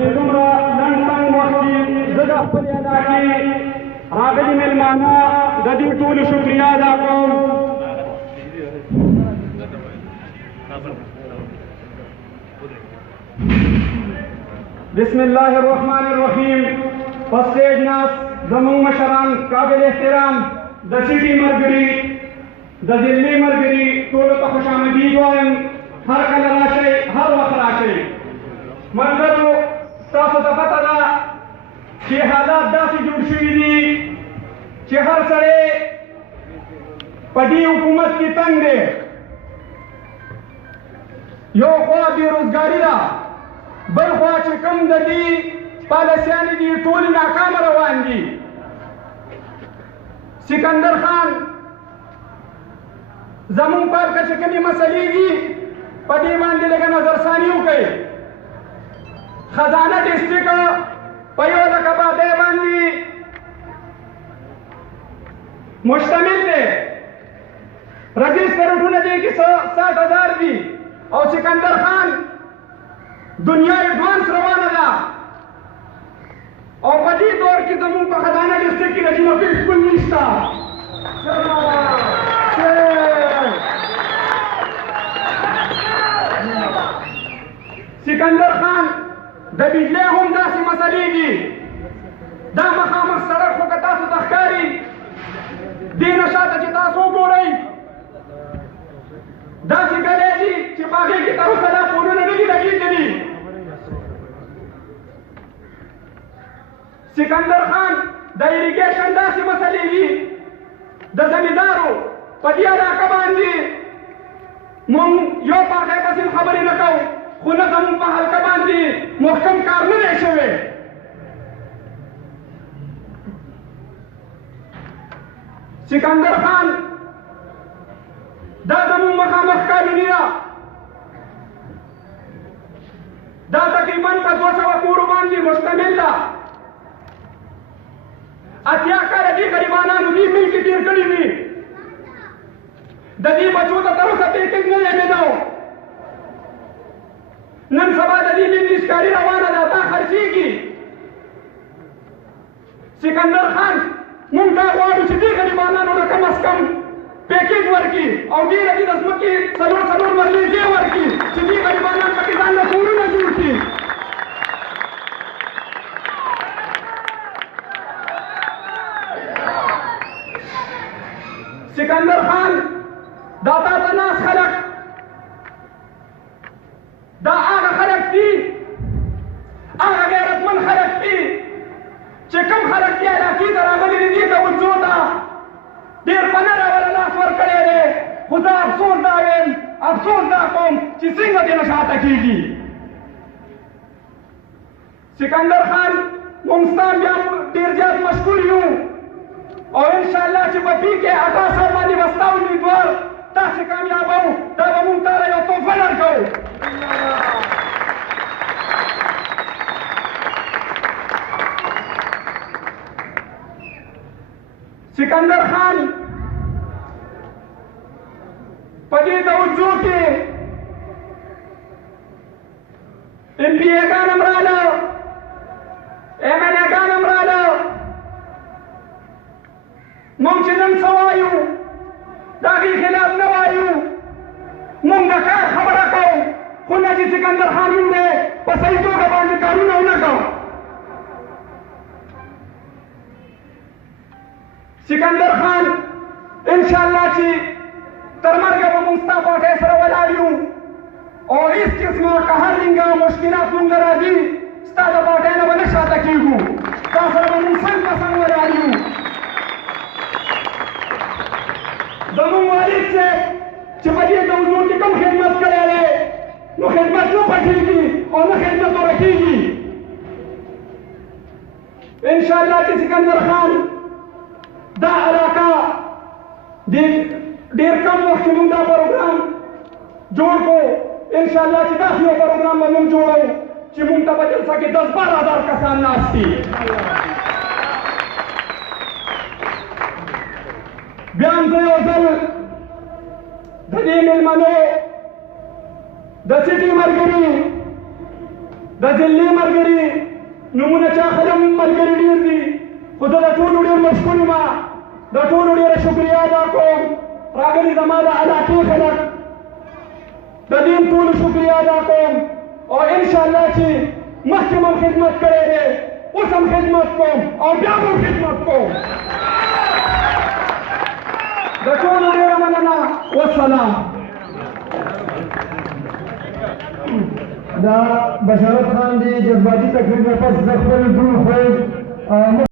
دې دومره لنډ تنګ وخت کې زه د خپلې علاقې راغلي مېلمانه د دې ټولو شکریه ادا کوم. بسم الله الرحمن الرحیم. په سټیج ناست زموږ مشران قابل احترام د سیټي ملګري د ضلعې ملګري ټولو ته خوش آمدید وایم. هر کله راشئ، هر وخت راشئ. ملګرو تاسو ته پته ده چې حالات داسې جوړ شوي دي چې هر سړی په دې حکومت کې تنګ دی. یو خوا بېروزګاري ده، بل خوا چې کوم د دې پالیسیانې دي ټولې ناکامه روان دي. سکندر خان زمونږ پارک چې کومې مسلې دي په دې باندې لږه نظرثاني وکړئ. خزانه ډسټرک په 1,00,000 آبادۍ باندې مشتمل دی. رجسټرونه دې کې 60,000 دي او سکندر خان دنیا ایڈوانس روانه ده او په دې دور کې زموږ په خزانه ډسټرک کې رژیم بالکل نشته. سکندر خان د بجلی هم داسې مسلې دي. دا مخامخ سړک خو که تاسو ته ښکاري دې نه شاته چې تاسو وګورئ داسې ګلۍ دي چې په هغې کې تر اوسه دا پولونه نه دي لګېدلي. سکندر خان د ایریګیشن داسې مسلې دي د زمیندارو په دې علاقه باندې موږ یو په هغې پسې خبرې نه کوو خو نه زموږ په حلقه باندې محکم کار نه دی شوی. سکندر خان دا زموږ مخامخ کالوني ده. دا تقریبا په 200 کورو باندې مشتمل ده. 80 کاله دې غریبانانو دې ملک کې تېر کړي دي. د دې بچو ته تر اوسه پیکج نه دی میلاو. نن سبا د دې بندیشکاري روانه ده، دا خرڅېږي. سکندر خان موږ دا غواړو چې دې غریبانانو ته کم از کم پیکج ورکړي او ډېره دې د ځمکې 4 مرلې ځای ورکړي چې دې غریبانان پکې ځان له کورونه جوړ کړي. سکندر خان دا تا ته ناست خلک دا هغه خلک دي، هغه غیرتمند خلک دي چې کوم خلک دې علاقې ته راغلي دي دې توجه ته ډېر په نره وله لاس ورکړی دی. خو زه افسوس دا ویم، افسوس دا کوم چې څنګه دې نه شاته کېږي. سکندر خان موږ ستا بیا ډېر زیات مشکور یو او انشاءالله چې په پي کې 18 سال باندې به ستا امیدوار تاسې کامیابو. دا به موږ تاله یو تحفه درکوو. سکندر خان په دې توجه کې MP ګان هم راله، MLA ګان هم راله. موږ چې نن څه وایو د هغې خلاف نه وایو، موږ د کار خبره کوو خو نه چې سکندر خان نوم دی په صحیح توګه باندې کارونه ونه کوو. سکندر خان انشاءالله چې تر مرګه به موږ ستا پاټۍ سره ولاړ یو او هېڅ قسمه که هر رنګه مشکلات موږ له راځي ستا د پاټۍ نه به نه شاته کېږو. ستا سره به موږ څنګ په څنګ ولاړ یو. زموږ والد صاحب چې په دې موضوع کې کوم خدمت کړی دی نو خدمت نه پټېږي او نه خدمت ورکېږي. انشاءالله چې سکندر خان دا علاقه ډېر کم وخت کې موږ دا پروګرام جوړ کړو. انشاءالله چې داسې یو پروګرام به موږ جوړو چې موږ ته په جلسه کې 10-12 کسان ناست دي. بیا هم زه یو ځل د دې مېلمنو د سیټي ملګري د ذلې ملګري نومونه چا خلم ملګري ډېر دي خو زه د ټولو ډېر مشکور یم د ټولو ډېره شکریه ادا کوم راغلي زما د علاقې خلک د دې ټولو شکریه ادا کوم او انشاءالله چې مخکې مو خدمت کړی دی اوس هم خدمت کوم او بیا به خدمت کوم د ټولو ډېره مننه والسلام دا بشارت خان دی جذباتي تقریر نه پس د خپل ګروپ